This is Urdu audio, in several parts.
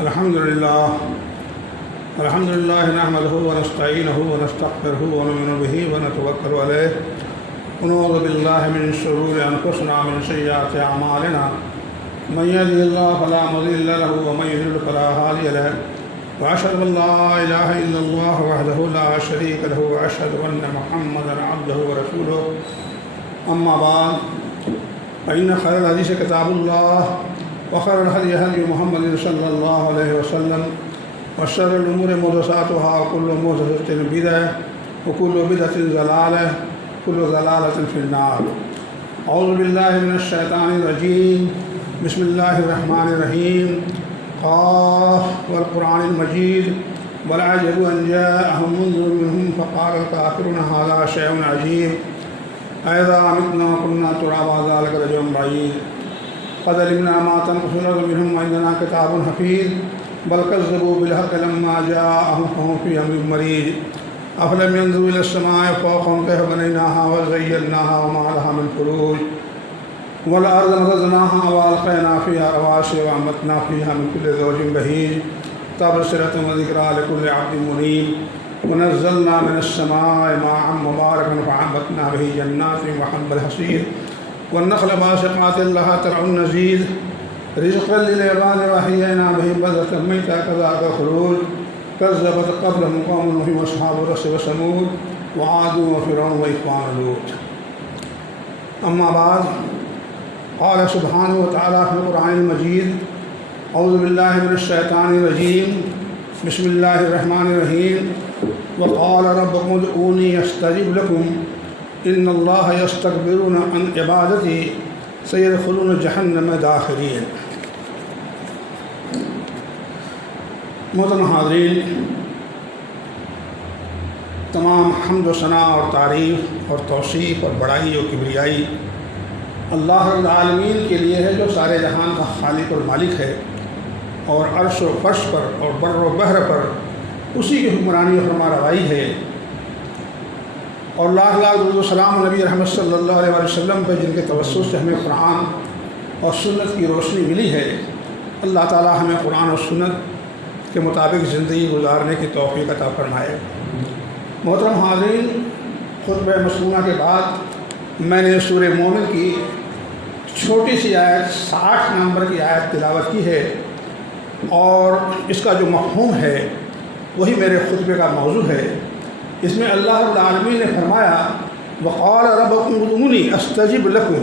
الحمد لله نحمده ونستعينه ونستغفره ونؤمن به ونتوكل عليه ونعوذ بالله من شرور أنفسنا ومن سيئات أعمالنا من يهده الله فلا مضل له ومن يضلل فلا هادي له وأشهد أن لا إله إلا الله وحده لا شريك له وأشهد أن محمدا عبده ورسوله أما بعد فإن خير الحديث كتاب الله وخير الهدي هدي محمد صلى الله عليه وسلم وشر الأمور محدثاتها وكل محدثة بدعة وكل بدعة ضلالة وكل ضلالة في النار. أعوذ بالله من الشيطان الرجيم. بسم الله الرحمن الرحيم. قاف والقرآن المجيد بل عجبوا أن جاءهم منذر منهم فقال الكافرون هذا شيء عجيب أإذا متنا وكنا ترابا ذلك رجع بعيد قد علمنا ما تنقص الأرض منهم وعندنا كتاب حفيظ بل كذبوا بالحق لما جاءهم فهم في أمر مريج أفلم ينظروا إلى السماء فوقهم كيف بنيناها وزيناها وما لها من فروج والأرض مددناها وألقينا فيها رواسي وأنبتنا فيها من كل زوج بهيج تبصرة وذكرى لكل عبد منيب ونزلنا من السماء ماء مباركا فأنبتنا به جنات وحب الحصيد والنخل باسقات لها طلع نضيد رزقا للعباد وأحيينا به بلدة ميتا كذاك خلود كذبت قبلهم قوم نوح وأصحاب الرس وثمود وعاد وفرعون وإخوان لوط. أما بعد قال سبحانه وتعالى في القرآن المجيد أعوذ بالله من الشيطان الرجيم بسم الله الرحمن الرحيم وقال ربكم ادعوني أستجب لكم إن الله يستكبرون عن عبادتي سيدخلون جہنم داخرین. محترم حاضرین، تمام حمد و ثنا اور تعریف اور توصیف اور بڑائی و کبریائی اللہ رب العالمین کے لیے ہے جو سارے جہان کا خالق اور مالک ہے اور عرش و فرش پر اور بر و بحر پر اسی کی حکمرانی و فرما روائی ہے. اور لاکھ لاکھ درود و سلام نبی رحمت صلی اللہ علیہ وسلم پہ جن کے توسط سے ہمیں قرآن اور سنت کی روشنی ملی ہے. اللہ تعالی ہمیں قرآن اور سنت کے مطابق زندگی گزارنے کی توفیق عطا فرمائے. محترم حاضرین، خطبہ مسنونہ کے بعد میں نے سورہ مومن کی چھوٹی سی آیت 60 نمبر کی آیت تلاوت کی ہے اور اس کا جو مفہوم ہے وہی میرے خطبے کا موضوع ہے. اس میں اللہ رب العالمین نے فرمایا وقال ربکم ادعونی استجب لکم.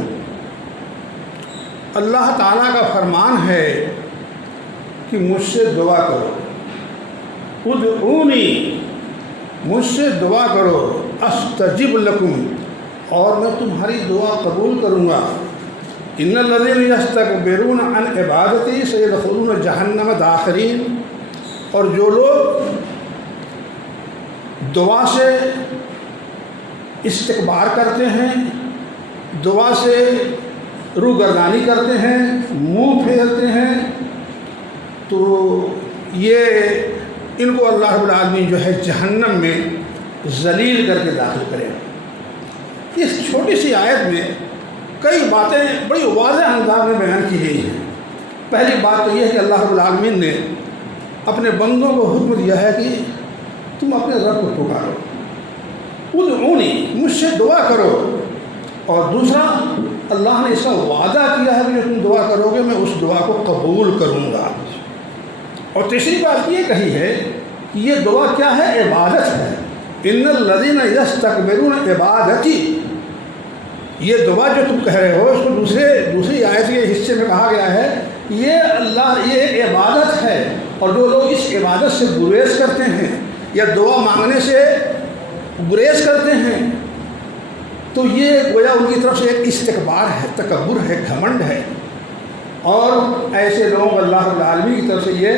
اللہ تعالیٰ کا فرمان ہے کہ مجھ سے دعا کرو. ادعونی، مجھ سے دعا کرو. استجب لکم، اور میں تمہاری دعا قبول کروں گا. ان الذین یستکبرون عن عبادتی سیدخلون جہنم داخرین. اور جو لوگ دعا سے استکبار کرتے ہیں، دعا سے روگردانی کرتے ہیں، منہ پھیرتے ہیں، تو یہ ان کو اللہ رب العالمین جو ہے جہنم میں ذلیل کر کے داخل کرے گا. اس چھوٹی سی آیت میں کئی باتیں بڑی واضح انداز میں بیان کی گئی ہیں. پہلی بات تو یہ ہے کہ اللہ رب العالمین نے اپنے بندوں کو حکم دیا ہے کہ تم اپنے رب کو پکارو. ادعونی، مجھ سے دعا کرو. اور دوسرا، اللہ نے اس کا وعدہ کیا ہے کہ جو تم دعا کرو گے میں اس دعا کو قبول کروں گا. اور تیسری بات یہ کہی ہے کہ یہ دعا کیا ہے؟ عبادت ہے. ان الذین یستکبرون عبادتی. یہ دعا جو تم کہہ رہے ہو اس کو دوسری آیت کے حصے میں کہا گیا ہے یہ عبادت ہے. اور جو لوگ اس عبادت سے گریز کرتے ہیں یا دعا مانگنے سے گریز کرتے ہیں تو یہ گویا ان کی طرف سے ایک استکبار ہے، تکبر ہے، گھمنڈ ہے. اور ایسے لوگوں کو اللہ رب العالمین کی طرف سے یہ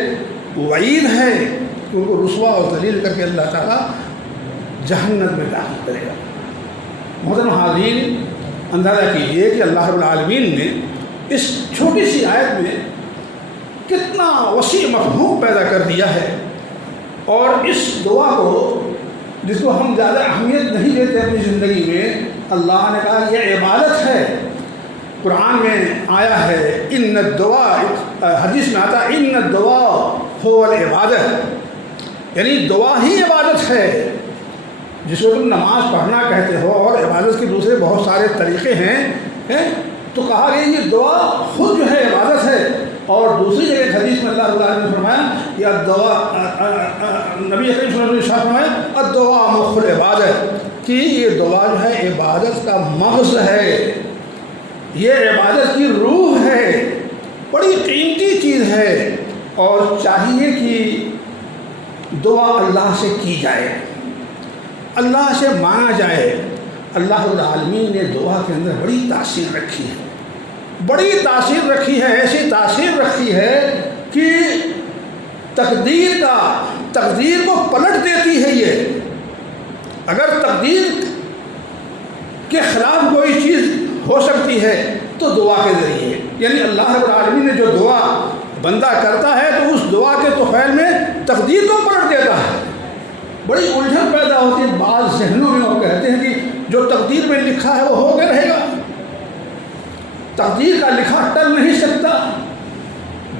وعید ہے کہ ان کو رسوا اور ذلیل کر کے اللہ تعالیٰ جہنم میں داخل کرے گا. محترم حاضرین، اندازہ کیجیے کہ اللہ رب العالمین نے اس چھوٹی سی آیت میں کتنا وسیع مفہوم پیدا کر دیا ہے. اور اس دعا کو جس کو ہم زیادہ اہمیت نہیں دیتے اپنی زندگی میں، اللہ نے کہا یہ عبادت ہے. قرآن میں آیا ہے ان الدعاء، حدیث میں آتا ہے ان الدعاء هو العبادت، یعنی دعا ہی عبادت ہے، جس کو تم نماز پڑھنا کہتے ہو اور عبادت کے دوسرے بہت سارے طریقے ہیں، تو کہا گیا یہ دعا خود جو ہے عبادت ہے۔ اور دوسری جگہ حدیث میں اللہ تعالیٰ نے فرمایا کہ نبی اکرم صلی اللہ علیہ وسلم نے فرمایا الدعاء مخ العبادت، کہ یہ دعا جو ہے عبادت کا مغز ہے، یہ عبادت کی روح ہے، بڑی قیمتی چیز ہے، اور چاہیے کہ دعا اللہ سے کی جائے، اللہ سے مانگا جائے۔ اللہ العالمین نے دعا کے اندر بڑی تاثیر رکھی ہے، بڑی تاثیر رکھی ہے، ایسی تاثیر رکھی ہے کہ تقدیر کو پلٹ دیتی ہے۔ یہ اگر تقدیر کے خلاف کوئی چیز ہو سکتی ہے تو دعا کے ذریعے، یعنی اللہ رب العالمین نے جو دعا بندہ کرتا ہے تو اس دعا کے توفیل میں تقدیر کو پلٹ دیتا ہے۔ بڑی الجھن پیدا ہوتی ہے بعض ذہنوں میں، وہ کہتے ہیں کہ جو تقدیر میں لکھا ہے وہ ہو کے رہے گا، تقدیر کا لکھا ٹل نہیں سکتا۔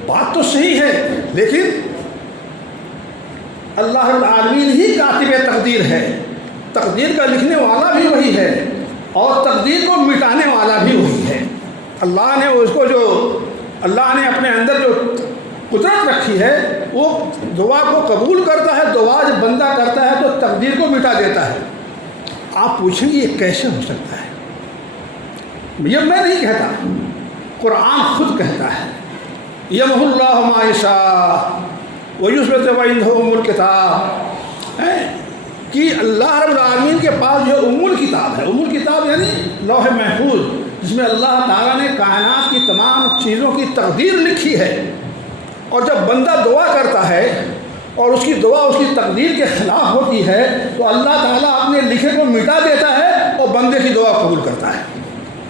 بات تو صحیح ہے، لیکن اللہ رب العالمین ہی کاتب تقدیر ہے، تقدیر کا لکھنے والا بھی وہی ہے اور تقدیر کو مٹانے والا بھی وہی ہے۔ اللہ نے اس کو اللہ نے اپنے اندر جو قدرت رکھی ہے وہ دعا کو قبول کرتا ہے، دعا جب بندہ کرتا ہے تو تقدیر کو مٹا دیتا ہے۔ آپ پوچھیں گے یہ کیسے ہو سکتا ہے؟ یہ میں نہیں کہتا، قرآن خود کہتا ہے یمحو اللہ ما یشاء ویثبت وعندہ ام الکتاب، کہ اللہ رب العالمین کے پاس جو ام الکتاب ہے، ام الکتاب یعنی لوح محفوظ، جس میں اللہ تعالیٰ نے کائنات کی تمام چیزوں کی تقدیر لکھی ہے، اور جب بندہ دعا کرتا ہے اور اس کی دعا اس کی تقدیر کے خلاف ہوتی ہے تو اللہ تعالیٰ اپنے لکھے کو مٹا دیتا ہے اور بندے کی دعا قبول کرتا ہے۔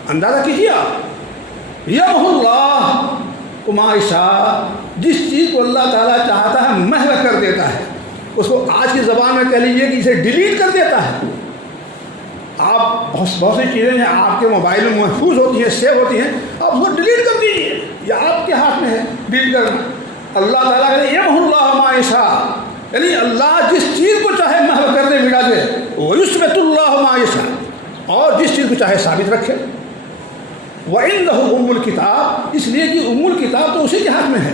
اندازہ کیجیے آپ، یمحو اللہ ما یشاء، جس چیز کو اللہ تعالیٰ چاہتا ہے محو کر دیتا ہے، اس کو آج کی زبان میں کہہ لیجیے کہ اسے ڈیلیٹ کر دیتا ہے۔ آپ بہت سی چیزیں ہیں آپ کے موبائل میں محفوظ ہوتی ہیں، سیو ہوتی ہیں، آپ اس کو ڈیلیٹ کر دیجیے، یہ آپ کے ہاتھ میں ہے ڈیلیٹ کرنا۔ اللہ تعالیٰ کہتے ہیں یمحو اللہ ما یشاء، یعنی اللہ جس چیز کو چاہے محو کر دے، مٹا دے، ویثبت اللہ ما یشاء، اور جس چیز کو چاہے ثابت رکھے۔ وَعِنْدَهُ أُمُّ الْكِتَابِ، اس لیے کہ ام الکتاب تو اسی کے ہاتھ میں ہے۔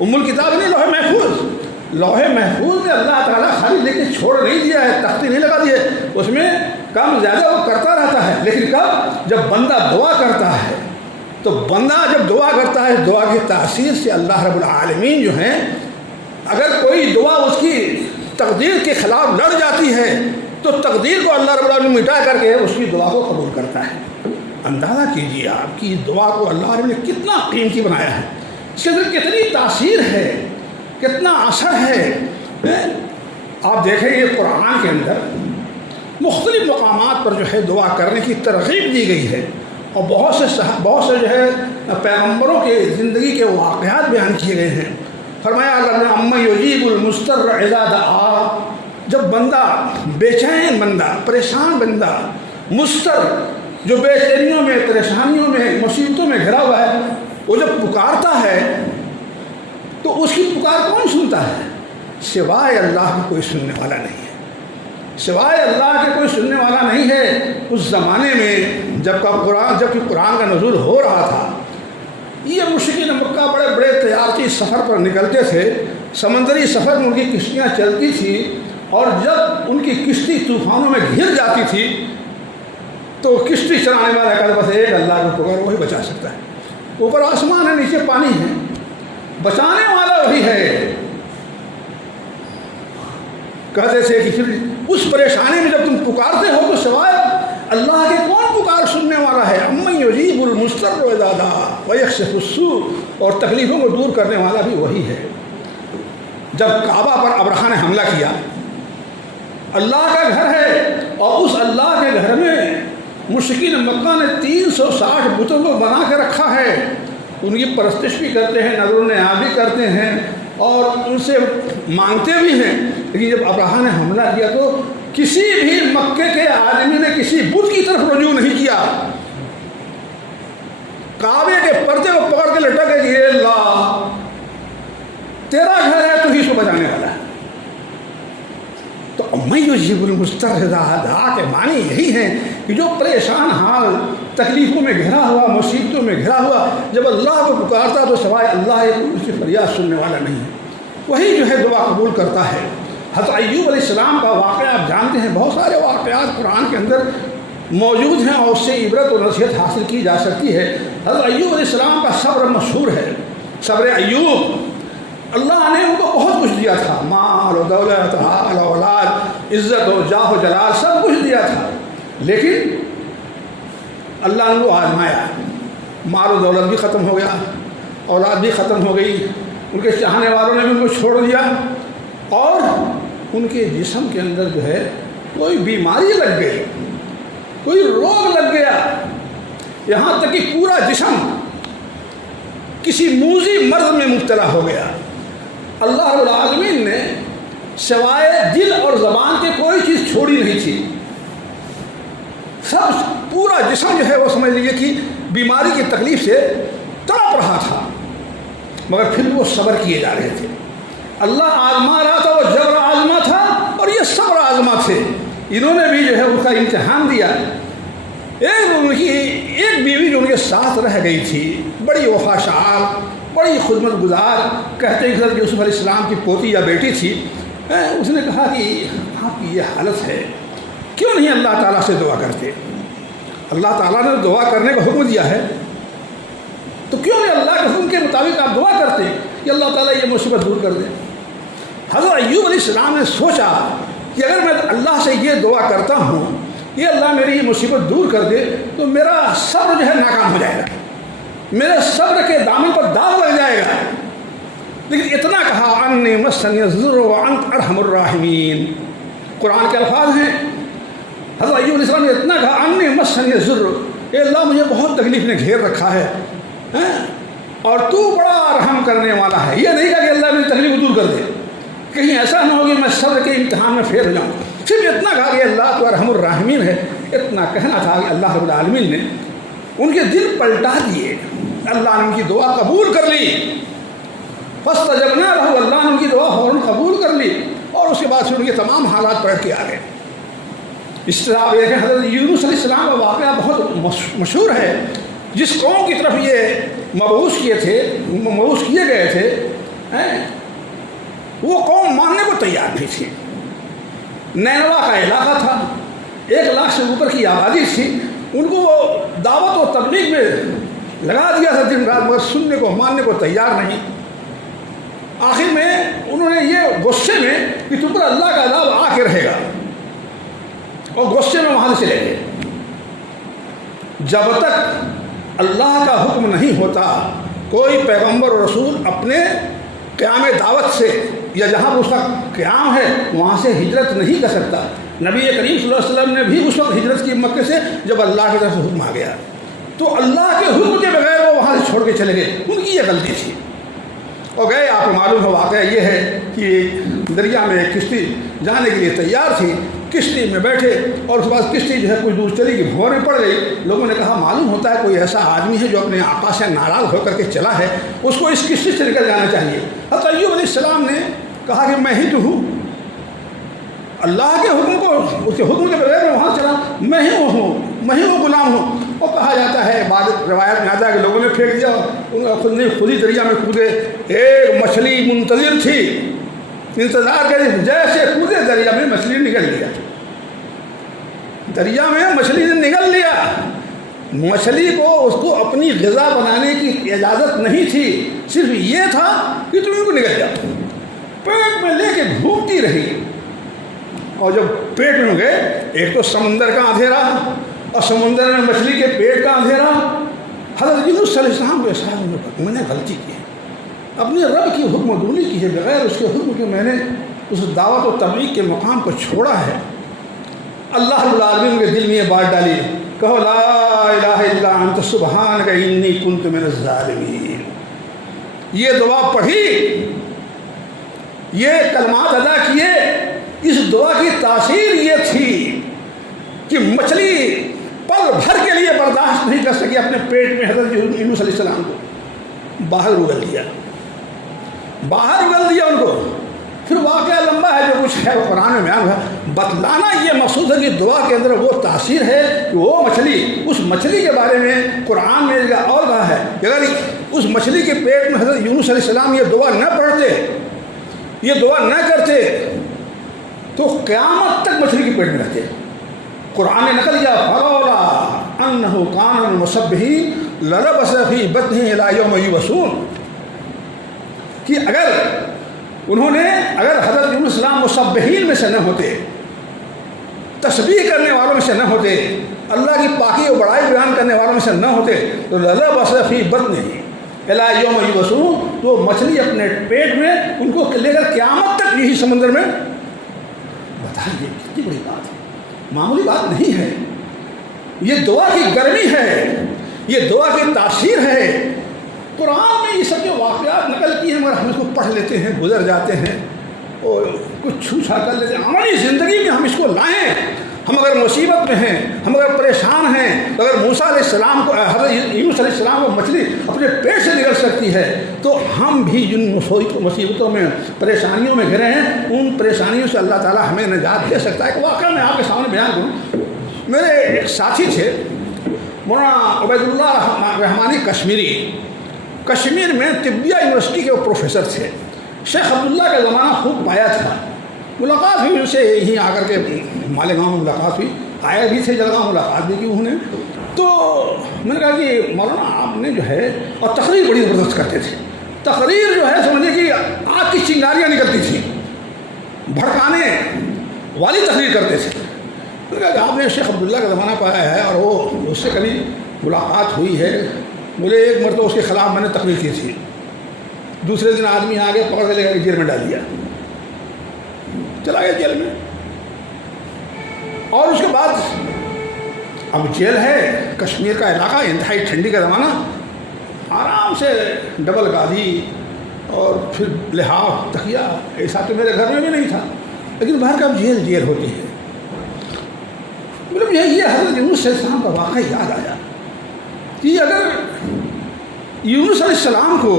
ام الکتاب نہیں، لوح محفوظ، لوح محفوظ میں اللہ تعالیٰ خالی لے کے چھوڑ نہیں دیا ہے، تختی نہیں لگا دی ہے، اس میں کم زیادہ وہ کرتا رہتا ہے، لیکن کب؟ جب بندہ دعا کرتا ہے، تو بندہ جب دعا کرتا ہے، دعا کی تاثیر سے اللہ رب العالمین جو ہیں، اگر کوئی دعا اس کی تقدیر کے خلاف لڑ جاتی ہے تو تقدیر کو اللہ رب العالمین مٹا کر کے اس کی دعا کو قبول کرتا ہے۔ اندازہ کیجیے آپ کی دعا کو اللہ رب نے کتنا قیمتی بنایا ہے، اس کے اندر کتنی تاثیر ہے، کتنا اثر ہے۔ آپ دیکھیں یہ قرآن کے اندر مختلف مقامات پر جو ہے دعا کرنے کی ترغیب دی گئی ہے، اور بہت سے جو ہے پیغمبروں کے زندگی کے واقعات بیان کیے گئے ہیں۔ فرمایا اللہ نے اما یجیب المضطر اذا دعا، جب بندہ بے چین، بندہ پریشان، بندہ مضطر جو بے چینیوں میں، پریشانیوں میں، مصیبتوں میں گھرا ہوا ہے، وہ جب پکارتا ہے تو اس کی پکار کون سنتا ہے؟ سوائے اللہ کے کوئی سننے والا نہیں ہے، سوائے اللہ کے کوئی سننے والا نہیں ہے۔ اس زمانے میں جب کہ قرآن کا نزول ہو رہا تھا، یہ مشرکین مکہ بڑے بڑے تجارتی سفر پر نکلتے تھے، سمندری سفر میں ان کی کشتیاں چلتی تھیں، اور جب ان کی کشتی طوفانوں میں گھر جاتی تھی تو کشتی چلانے والا کہتا بس ایک اللہ کو پکار، وہی بچا سکتا ہے۔ اوپر آسمان ہے، نیچے پانی ہے، بچانے والا وہی ہے۔ کہتے تھے کہ پھر اس پریشانی میں جب تم پکارتے ہو تو سوائے اللہ کے کون پکار سننے والا ہے؟ امن یجیب المضطر اذا دعا ویکشف السوء، اور تکلیفوں کو دور کرنے والا بھی وہی ہے۔ جب کعبہ پر ابرہہ نے حملہ کیا، اللہ کا گھر ہے، اور اس اللہ کے گھر میں مشرکین مکہ نے 360 بتوں کو بنا کے رکھا ہے، ان کی پرستش بھی کرتے ہیں، نظر و نیاز بھی کرتے ہیں، اور ان سے مانگتے بھی ہیں۔ لیکن جب ابرہہ نے حملہ کیا تو کسی بھی مکے کے آدمی نے کسی بت کی طرف رجوع نہیں کیا، کعبے کے پردے کو پکڑ کے لٹک گئے کہ اے اللہ تیرا گھر ہے، تو ہی اس کو بچانے والا ہے۔ تو میں یجیب المضطر اذا دعا کے معنی یہی ہیں کہ جو پریشان حال تکلیفوں میں گھرا ہوا، مصیبتوں میں گھرا ہوا، جب اللہ کو پکارتا تو سوائے اللہ اس کی فریاد سننے والا نہیں ہے، وہی جو ہے دعا قبول کرتا ہے۔ حضرت ایوب علیہ السلام کا واقعہ آپ جانتے ہیں، بہت سارے واقعات قرآن کے اندر موجود ہیں اور اس سے عبرت و نصیحت حاصل کی جا سکتی ہے۔ حضرت ایوب علیہ السلام کا صبر مشہور ہے، صبر ایوب۔ اللہ نے ان کو بہت کچھ دیا تھا، مال و دولت، حال و اولاد، عزت و جاہ و جلال، سب کچھ دیا تھا، لیکن اللہ نے وہ آزمایا۔ مال و دولت بھی ختم ہو گیا، اولاد بھی ختم ہو گئی، ان کے چاہنے والوں نے بھی ان کو چھوڑ دیا، اور ان کے جسم کے اندر جو ہے کوئی بیماری لگ گئی، کوئی روگ لگ گیا، یہاں تک کہ پورا جسم کسی موذی مرض میں مبتلا ہو گیا۔ اللہ رب العالمین نے سوائے دل اور زبان کے کوئی چیز چھوڑی نہیں تھی، سب پورا جسم جو ہے وہ سمجھ لیجیے کہ بیماری کی تکلیف سے تڑپ رہا تھا، مگر پھر وہ صبر کیے جا رہے تھے۔ اللہ آزما رہا تھا، وہ جبر آزما تھا اور یہ صبر آزما تھے۔ انہوں نے بھی جو ہے اس کا امتحان دیا۔ ایک بیوی جو ان کے ساتھ رہ گئی تھی، بڑی وفاشار، بڑی خدمت گزار، کہتے ہیں کہ حضرت یوسف علیہ السلام کی پوتی یا بیٹی تھی، اس نے کہا کہ آپ کی یہ حالت ہے، کیوں نہیں اللہ تعالیٰ سے دعا کرتے؟ اللہ تعالیٰ نے دعا کرنے کا حکم دیا ہے، تو کیوں نہیں اللہ کے حکم کے مطابق آپ دعا کرتے کہ اللہ تعالیٰ یہ مصیبت دور کر دے؟ حضرت ایوب علیہ السلام نے سوچا کہ اگر میں اللہ سے یہ دعا کرتا ہوں کہ اللہ میری یہ مصیبت دور کر دے، تو میرا صبر جو ہے ناکام ہو جائے گا، میرے صبر کے دامن پر داغ لگ جائے گا۔ لیکن اتنا کہا انی مسنی الضر وانت ارحم الراحمین، قرآن کے الفاظ ہیں۔ حضرت ایوب علیہ السلام نے اتنا کہا انی مسنی الضر، اے اللہ مجھے بہت تکلیف نے گھیر رکھا ہے، اور تو بڑا رحم کرنے والا ہے۔ یہ نہیں کہا کہ اللہ میری تکلیف دور کر دے، کہیں ایسا نہ ہو کہ میں صبر کے امتحان میں پھیر جاؤں۔ صرف اتنا کہا کہ اللہ تو ارحم الراحمین ہے، اتنا کہنا تھا کہ اللہ رب العالمین نے ان کے دل پلٹا دیے، اللہ نے ان کی دعا قبول کر لی۔ فاستجبنا لہ، اللہ نے ان کی دعا فوراً قبول کر لی، اور اس کے بعد سے ان کے تمام حالات پلٹ کے آ گئے۔ اس طرح یہ حضرت یونس علیہ السلام کا واقعہ بہت مشہور ہے۔ جس قوم کی طرف یہ مبعوث کیے گئے تھے، وہ قوم ماننے کو تیار نہیں تھی۔ نینوا کا علاقہ تھا، 1 لاکھ سے اوپر کی آبادی تھی، ان کو وہ دعوت و تبلیغ میں لگا دیا تھا دن رات، مگر سننے کو ماننے کو تیار نہیں۔ آخر میں انہوں نے یہ غصے میں کہ تم پر اللہ کا عذاب آ کے رہے گا، اور غصے میں وہاں سے چلے گئے۔ جب تک اللہ کا حکم نہیں ہوتا، کوئی پیغمبر اور رسول اپنے قیام دعوت سے یا جہاں پر اس کا قیام ہے وہاں سے ہجرت نہیں کر سکتا۔ نبی کریم صلی اللہ علیہ وسلم نے بھی اس وقت ہجرت کی مکے سے جب اللہ کی طرف سے حکم آ گیا، تو اللہ کے حکم کے بغیر وہ وہاں سے چھوڑ کے چلے گئے، ان کی یہ غلطی تھی۔ اور گئے، آپ کو معلوم ہے واقعہ یہ ہے کہ دریا میں ایک کشتی جانے کے لیے تیار تھی، کشتی میں بیٹھے اور اس کے بعد کشتی جو ہے کچھ دور چلی گئی، بھور میں پڑ گئی۔ لوگوں نے کہا معلوم ہوتا ہے کوئی ایسا آدمی ہے جو اپنے آقا سے ناراض ہو کر کے چلا ہے، اس کو اس کشتی سے نکل جانا چاہیے۔ حضرت ایوب علیہ السلام نے کہا کہ میں ہی تو ہوں، اللہ کے حکم کو، اس کے حکم کے بغیر میں وہاں چلا، میں ہی وہ غلام ہوں۔ اور کہا جاتا ہے، بعض روایت میں آتا ہے کہ لوگوں نے پھینک دیا، خود ہی دریا میں کودے۔ ایک مچھلی منتظر تھی، انتظار کر، جیسے کودے دریا میں مچھلی نکل لیا، دریا میں مچھلی نے نگل لیا۔ مچھلی کو اس کو اپنی غذا بنانے کی اجازت نہیں تھی، صرف یہ تھا کہ تم ان کو نگل جاؤ۔ پیٹ میں لے کے گھومتی رہی، اور جب پیٹ میں گئے، ایک تو سمندر کا اندھیرا اور سمندر میں مچھلی کے پیٹ کا اندھیرا۔ حضرت یونس علیہ السلام کو احساس ہوا میں نے غلطی کی ہے، اپنے رب کی حکم دونی کی ہے، بغیر اس کے حکم کے میں نے اس دعوت و تبلیغ کے مقام کو چھوڑا ہے۔ اللہ رب العالمین کے دل میں یہ بات ڈالی، کہو لا الہ الا انت سبحانک انی کنت من الظالمین۔ یہ دعا پڑھی، یہ کلمات ادا کیے، اس دعا کی تاثیر یہ تھی کہ مچھلی پل بھر کے لیے برداشت نہیں کر سکے اپنے پیٹ میں حضرت یونس علیہ السلام کو باہر اگل دیا ان کو. پھر واقعہ لمبا ہے، جو کچھ ہے وہ قرآن میں بیان ہے. بتلانا یہ مقصود ہے کہ دعا کے اندر وہ تاثیر ہے کہ وہ مچھلی، اس مچھلی کے بارے میں قرآن میں اور کہا ہے کہ اگر اس مچھلی کے پیٹ میں حضرت یونس علیہ السلام یہ دعا نہ پڑھتے، یہ دعا نہ کرتے، تو قیامت تک مچھلی کے پیٹ میں رہتے. قرآن نے نقل کیا فلولا انہ کان من المسبحین للبث فی بطنہ الی یوم یبعثون، کہ اگر حضرت یونس السلام مسبحین میں سے نہ ہوتے، تسبیح کرنے والوں میں سے نہ ہوتے، اللہ کی پاکی و بڑائی بیان کرنے والوں میں سے نہ ہوتے، تو للبث فی بطنہ الی یوم یبعثون، تو مچھلی اپنے پیٹ میں ان کو لے کر قیامت تک یہی سمندر میں. بتائیے کتنی بڑی بات ہے، معمولی بات نہیں ہے. یہ دعا کی گرمی ہے، یہ دعا کی تاثیر ہے. قرآن میں یہ سب جو واقعات نقل کی ہیں مگر ہم اس کو پڑھ لیتے ہیں، گزر جاتے ہیں اور کچھ چھو چھا کر لیتے ہیں. ہماری زندگی میں ہم اس کو لائیں. ہم اگر مصیبت میں ہیں، ہم اگر پریشان ہیں، تو اگر موسیٰ علیہ السلام کو، حضرت یونس علیہ السلام کو مچھلی اپنے پیٹ سے نکل سکتی ہے، تو ہم بھی جن مصیبتوں میں، پریشانیوں میں گھرے ہیں، ان پریشانیوں سے اللہ تعالیٰ ہمیں نجات دے سکتا ہے. کہ واقعہ میں آپ کے سامنے بیان کروں. میرے ایک ساتھی تھے مولانا عبید اللہ رحمانی کشمیر میں طبیہ یونیورسٹی کے وہ پروفیسر تھے. شیخ عبداللہ کا زمانہ خوب پایا تھا. ملاقات ہوئی ان سے یہیں آ کر کے مالیگاؤں میں ملاقات ہوئی. آئے بھی تھے جلگاؤں، ملاقات بھی کی انہوں نے. تو میں نے کہا کہ مولانا آپ نے جو ہے، اور تقریر بڑی زبردست کرتے تھے. تقریر جو ہے سمجھے کہ آگ کی چنگاریاں نکلتی تھیں، بھڑکانے والی تقریر کرتے تھے. میں نے کہا کہ آپ نے شیخ عبداللہ کا زمانہ پایا ہے اور وہ اس سے کبھی ملاقات ہوئی ہے؟ بولے ایک مرتبہ اس کے خلاف میں نے تقریر کی تھی، دوسرے دن آدمی آ گئے پکڑ کے لے کر جیل میں ڈال دیا، چلا گیا جیل میں. اور اس کے بعد اب جیل ہے، کشمیر کا علاقہ، انتہائی ٹھنڈی کا زمانہ، آرام سے ڈبل گادی اور پھر لحاف تکیہ، ایسا تو میرے گھر میں بھی نہیں تھا، لیکن باہر کا اب جیل ہوتی ہے. مطلب یہ حضرت یونس علیہ السلام کا واقعہ یاد آیا کہ اگر یونس علیہ السلام کو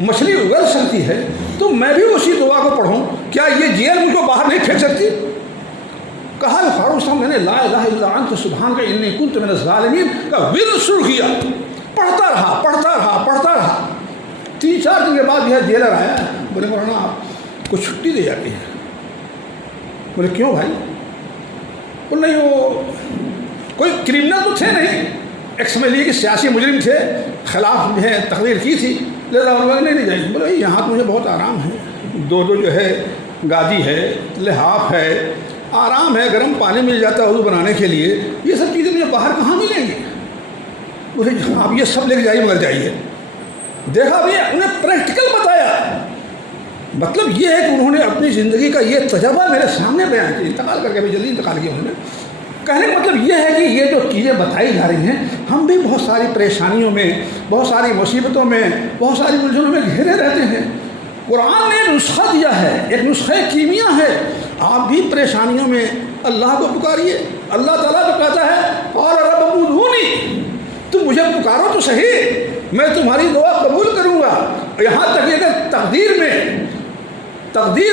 مچھلی اگل سکتی ہے تو میں بھی اسی دعا کو پڑھوں، کیا یہ جیل مجھ کو باہر نہیں پھینک سکتی؟ کہا فاروق صاحب میں نے لا الہ الا انت سبحانک انی کنت من الظالمین کا ورد شروع کیا. پڑھتا رہا. 3-4 دن کے بعد یہ جیلر آیا. بولے مولانا آپ کو چھٹی دی جاتی ہے. بولے کیوں بھائی؟ بولے نہیں، وہ کوئی کرمنل تو تھے نہیں، ایکس میں لیے کہ سیاسی مجرم تھے، خلاف جو ہے تقریر کی تھی، لہٰذا نہیں جائیں. بولے یہاں تو مجھے بہت آرام ہے، دو جو ہے گادی ہے، لحاف ہے، آرام ہے، گرم پانی مل جاتا ہے وضو بنانے کے لیے، یہ سب چیزیں مجھے باہر کہاں ملیں گی؟ بولے آپ یہ سب لے کے جائیے مگر جائیے. دیکھا بھی انہیں پریکٹیکل بتایا. مطلب یہ ہے کہ انہوں نے اپنی زندگی کا یہ تجربہ میرے سامنے بیان کیا. انتقال کر کے ابھی جلدی انتقال کیا انہوں نے. کہنے کا مطلب یہ ہے کہ یہ جو چیزیں بتائی جا رہی ہیں، ہم بھی بہت ساری پریشانیوں میں، بہت ساری مصیبتوں میں، بہت ساری الجھنوں میں گھرے رہتے ہیں. قرآن نے نسخہ دیا ہے، ایک نسخہ کیمیا ہے. آپ بھی پریشانیوں میں اللہ کو پکاریے. اللہ تعالیٰ تو کہتا ہے اور رب ادعونی، تم مجھے پکارو تو صحیح، میں تمہاری دعا قبول کروں گا. یہاں تک کہ اگر تقدیر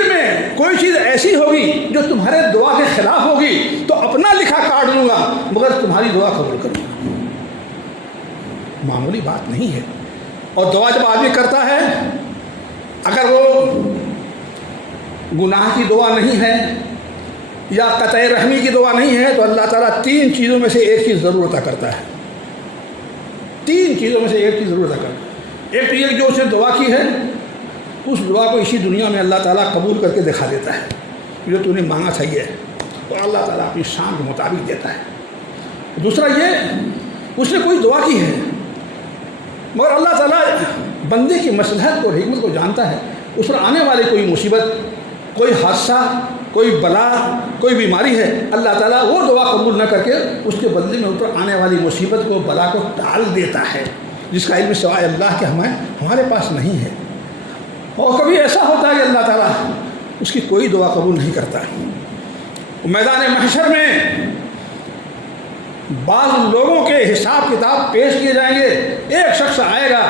میں کوئی چیز ایسی ہوگی جو تمہارے دعا کے خلاف ہوگی تو اپنا لکھا کاٹ لوں گا مگر تمہاری دعا قبول کروں گا. معمولی بات نہیں ہے. اور دعا جب آدمی کرتا ہے، اگر وہ گناہ کی دعا نہیں ہے یا قطع رحمی کی دعا نہیں ہے تو اللہ تعالیٰ 3 چیزوں میں سے ایک چیز ضرور عطا کرتا ہے. 3 چیزوں میں سے ایک چیز ضرور عطا کرتا ہے. ایک تو یہ جو اس نے دعا کی ہے اس دعا کو اسی دنیا میں اللہ تعالیٰ قبول کر کے دکھا دیتا ہے. جو تو نے مانگا تھا یہ ہے تو اللہ تعالیٰ اپنی شان کے مطابق دیتا ہے. دوسرا یہ اس نے کوئی دعا کی ہے مگر اللہ تعالیٰ بندے کی مصلحت اور حکمت کو جانتا ہے. اس پر آنے والے کوئی مصیبت، کوئی حادثہ، کوئی بلا، کوئی بیماری ہے، اللہ تعالیٰ وہ دعا قبول نہ کر کے اس کے بدلے میں اوپر آنے والی مصیبت کو، بلا کو ٹال دیتا ہے، جس کا علم سوائے اللہ کے ہمارے پاس نہیں ہے. اور کبھی ایسا ہوتا ہے کہ اللہ تعالیٰ اس کی کوئی دعا قبول نہیں کرتا. میدان محشر میں بعض لوگوں کے حساب کتاب پیش کیے جائیں گے. ایک شخص آئے گا,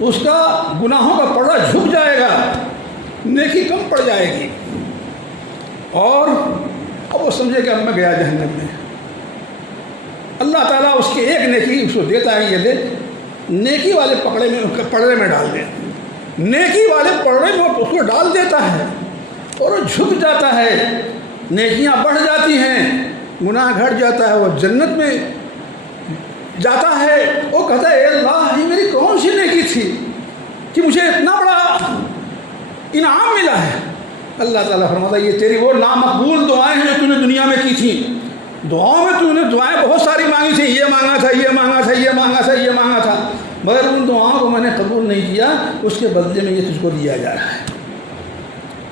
اس کا گناہوں کا پردہ جھک جائے گا, نیکی کم پڑ جائے گی, اور اب وہ سمجھے کہ اب میں گیا جہنم میں. اللہ تعالیٰ اس کی ایک نیکی اس کو دیتا ہے, یہ لے, نیکی والے پڑے میں ڈال دیں. نیکی والے پڑے میں اس کو ڈال دیتا ہے اور وہ جھک جاتا ہے, نیکیاں بڑھ جاتی ہیں, گناہ گھٹ جاتا ہے, وہ جنت میں جاتا ہے. وہ کہتا ہے اے اللہ, یہ میری کون سی نیکی تھی کہ مجھے اتنا بڑا انعام ملا ہے. اللہ تعالیٰ فرماتا ہے یہ تیری وہ نامقبول دعائیں ہیں جو تو نے دنیا میں کی تھیں. دعاؤں میں تو نے دعائیں بہت ساری مانگی تھیں, یہ مانگا تھا, یہ مانگا تھا, یہ مانگا تھا, یہ مانگا تھا, مگر ان دعاؤں کو میں نے قبول نہیں کیا. اس کے بدلے میں یہ تجھ کو دیا جا رہا ہے.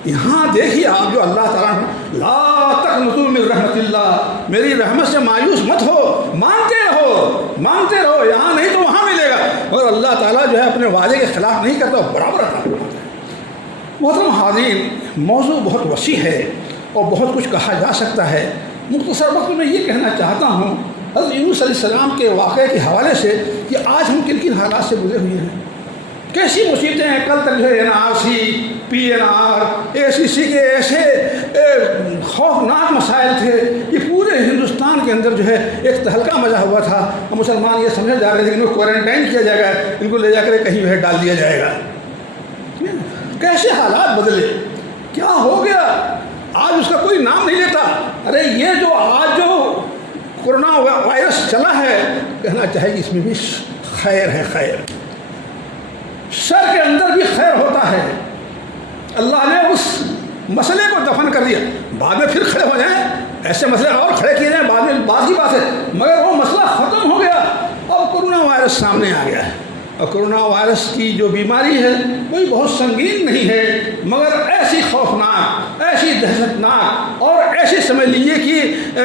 یہاں دیکھیے آپ, جو اللہ تعالیٰ نے لا تقنطوا من رحمت اللہ, میری رحمت سے مایوس مت ہو, مانگتے رہو, یہاں نہیں تو وہاں ملے گا. اور اللہ تعالیٰ جو ہے اپنے وعدے کے خلاف نہیں کرتا, برابر عطا کرتا ہے. محترم حاضرین, موضوع بہت وسیع ہے اور بہت کچھ کہا جا سکتا ہے. مختصر وقت میں یہ کہنا چاہتا ہوں حضرت یونس علیہ السلام کے واقعے کے حوالے سے کہ آج ہم کن کن حالات سے گزرے ہوئے ہیں, کیسی مصیبتیں ہیں. کل تک جو ہے NRC, PNR, ACC کے ایسے خوفناک مسائل تھے کہ پورے ہندوستان کے اندر جو ہے ایک تہلکہ مچا ہوا تھا. مسلمان یہ سمجھے جا رہے تھے کہ ان کو کوارنٹائن کیا جائے گا, ان کو لے جا کر کہیں جو ہے ڈال دیا جائے گا. کیسے حالات بدلے, کیا ہو گیا, آج اس کا کوئی نام نہیں لیتا. ارے یہ جو آج جو کورونا وائرس چلا ہے, کہنا چاہے کہ اس میں بھی خیر ہے, خیر, شر کے اندر بھی خیر ہوتا ہے. اللہ نے اس مسئلے کو دفن کر دیا. بعد میں پھر کھڑے ہو جائیں, ایسے مسئلے اور کھڑے کیے جائیں, بعد میں بات ہی بات ہے, مگر وہ مسئلہ ختم ہو گیا. اب کورونا وائرس سامنے آ گیا ہے, اور کورونا وائرس کی جو بیماری ہے کوئی بہت سنگین نہیں ہے, مگر ایسی خوفناک, ایسی دہشتناک اور ایسی سمجھ لیجیے کہ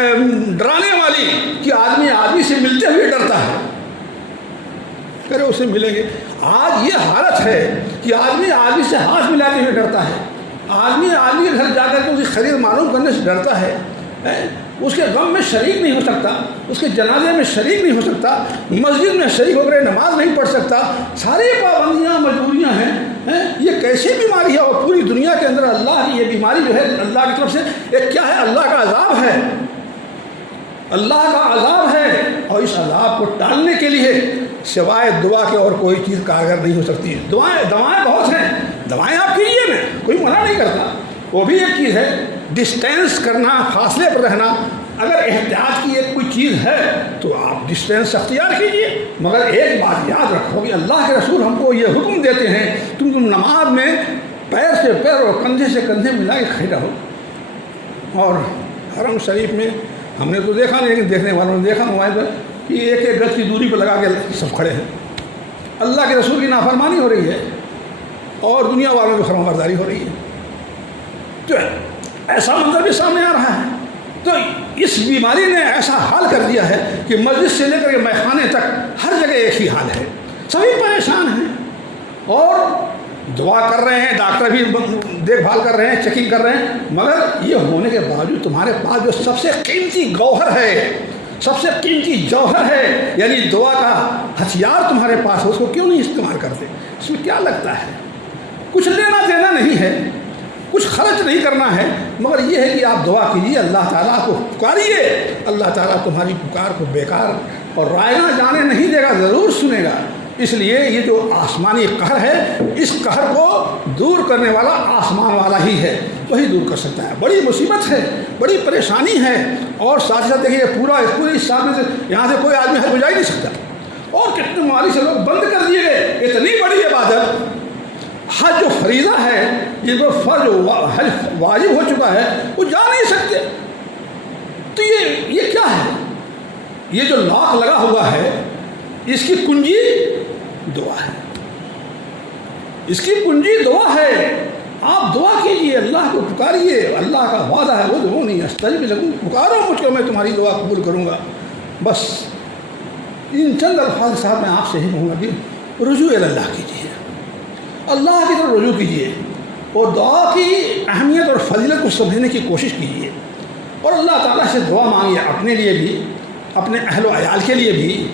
ڈرانے والی کہ آدمی سے ملتے ہوئے ڈرتا ہے. کرے اسے ملیں گے. آج یہ حالت ہے کہ آدمی سے ہاتھ ملاتے ہوئے ڈرتا ہے, آدمی کے گھر جا کر کے اس کی خرید معلوم کرنے سے ڈرتا ہے, اس کے غم میں شریک نہیں ہو سکتا, اس کے جنازے میں شریک نہیں ہو سکتا, مسجد میں شریک ہو کر نماز نہیں پڑھ سکتا. ساری پابندیاں, مجبوریاں ہیں. یہ کیسی بیماری ہے, اور پوری دنیا کے اندر اللہ کی یہ بیماری جو ہے اللہ کی طرف سے ایک کیا ہے, اللہ کا عذاب ہے, اللہ کا عذاب ہے. اور اس عذاب کو ٹالنے کے لیے سوائے دعا کے اور کوئی چیز کارگر نہیں ہو سکتی. دوائیں بہت ہیں, دوائیں آپ کیجیے نا, کوئی منع نہیں کرتا, وہ بھی ایک چیز ہے. ڈسٹینس کرنا, فاصلے پر رہنا, اگر احتیاط کی ایک کوئی چیز ہے تو آپ ڈسٹینس اختیار کیجیے. مگر ایک بات یاد رکھو کہ اللہ کے رسول ہم کو یہ حکم دیتے ہیں تم نماز میں پیر سے پیر اور کندھے سے کندھے ملا کے کھڑے رہو. اور حرم شریف میں ہم نے تو دیکھا نہیں, لیکن دیکھنے والوں نے دیکھا موبائل پر کہ ایک گز کی دوری پر لگا کے سب کھڑے ہیں. اللہ کے رسول کی نافرمانی ہو رہی ہے اور دنیا والوں کی فرمانبرداری ہو رہی ہے. تو ایسا منظر بھی سامنے آ رہا ہے. تو اس بیماری نے ایسا حال کر دیا ہے کہ مسجد سے لے کر کے میخانے تک ہر جگہ ایک ہی حال ہے, سبھی پریشان ہیں اور دعا کر رہے ہیں, ڈاکٹر بھی دیکھ بھال کر رہے ہیں, چیکنگ کر رہے ہیں. مگر یہ ہونے کے باوجود تمہارے پاس جو سب سے قیمتی گوہر ہے, سب سے قیمتی جوہر ہے, یعنی دعا کا ہتھیار تمہارے پاس ہے, اس کو کیوں نہیں استعمال کرتے؟ اس میں کیا لگتا ہے؟ کچھ لینا دینا نہیں ہے, کچھ خرچ نہیں کرنا ہے, مگر یہ ہے کہ آپ دعا کیجیے, اللہ تعالیٰ کو پکاریے. اللہ تعالیٰ تمہاری پکار کو بیکار اور رائنا جانے نہیں دے گا, ضرور سنے گا. اس لیے یہ جو آسمانی قہر ہے, اس قہر کو دور کرنے والا آسمان والا ہی ہے, وہی دور کر سکتا ہے. بڑی مصیبت ہے, بڑی پریشانی ہے, اور ساتھ ساتھ دیکھیے پورے اس سال میں سے یہاں سے کوئی آدمی حج بجا ہی نہیں سکتا. اور کتنے ممالک سے لوگ بند کر دیے گئے. اتنی بڑی عبادت حج جو فریضہ ہے, جن کو فرض حج واجب ہو چکا ہے, وہ جا نہیں سکتے. تو یہ کیا ہے؟ یہ جو لاک لگا ہوا ہے, اس کی کنجی دعا ہے, اس کی کنجی دعا ہے. آپ دعا کیجیے, اللہ کو پکاریے. اللہ کا وعدہ ہے, وہ ضرور نہیں استجب لکم, پکارو مجھ کو, میں تمہاری دعا قبول کروں گا. بس ان چند الفاظ صاحب میں آپ سے ہی کہوں گا کہ رجوع اللہ کیجیے, اللہ کی طرف رجوع کیجیے, اور دعا کی اہمیت اور فضیلت کو سمجھنے کی کوشش کیجیے, اور اللہ تعالیٰ سے دعا مانگیے, اپنے لیے بھی اپنے اہل و عیال کے لیے بھی،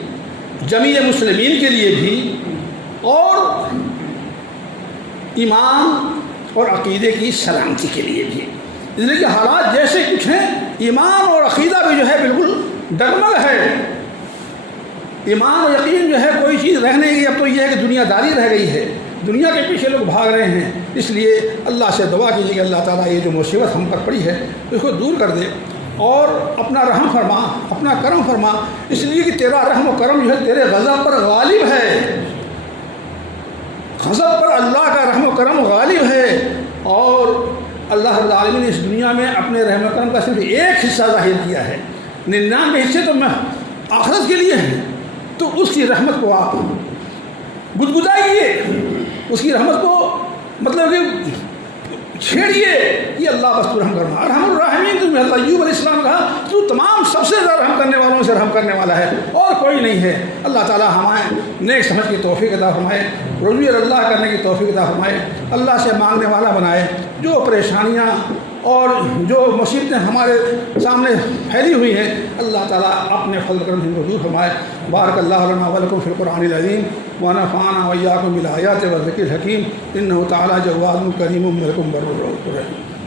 جمیع مسلمین کے لیے بھی، اور ایمان اور عقیدے کی سلامتی کے لیے بھی۔ اس لیے کہ حالات جیسے کچھ ہیں، ایمان اور عقیدہ بھی جو ہے بالکل ڈگمگ ہے۔ ایمان اور یقین جو ہے کوئی چیز رہ نہیں گئی، اب تو یہ ہے کہ دنیا داری رہ گئی ہے، دنیا کے پیچھے لوگ بھاگ رہے ہیں۔ اس لیے اللہ سے دعا کیجیے کہ اللہ تعالیٰ یہ جو مصیبت ہم پر پڑی ہے اس کو دور کر دے اور اپنا رحم فرما، اپنا کرم فرما، اس لیے کہ تیرا رحم و کرم جو ہے تیرے غضب پر غالب ہے۔ غضب پر اللہ کا رحم و کرم غالب ہے، اور اللہ رب العالمین نے اس دنیا میں اپنے رحم و کرم کا صرف ایک حصہ ظاہر کیا ہے، 99 حصے تو آخرت کے لیے ہیں۔ تو اس کی رحمت کو آپ گدگدائیے، اس کی رحمت کو مطلب کہ چھیڑیے کہ اللہ بس تو رحم کرنا۔ ارحم الراحمین، تمہیں اللہ ایوب علیہ السلام کہا تو تمام سب سے زیادہ رحم کرنے والوں سے رحم کرنے والا ہے، اور کوئی نہیں ہے۔ اللہ تعالیٰ ہمیں نیک سمجھ کی توفیق عطا فرمائے، رضوی اللہ کرنے کی توفیق عطا فرمائے، اللہ سے مانگنے والا بنائے۔ جو پریشانیاں اور جو مصیبتیں ہمارے سامنے پھیلی ہوئی ہیں، اللہ تعالیٰ اپنے فضل کرم سے دور فرمائے۔ بارک اللہ لنا ولکم فی القرآن العظیم ونفعنا وإیاکم بالآیات والذکر الحکیم، انہ تعالیٰ جواد کریم ملک بر الرحیم۔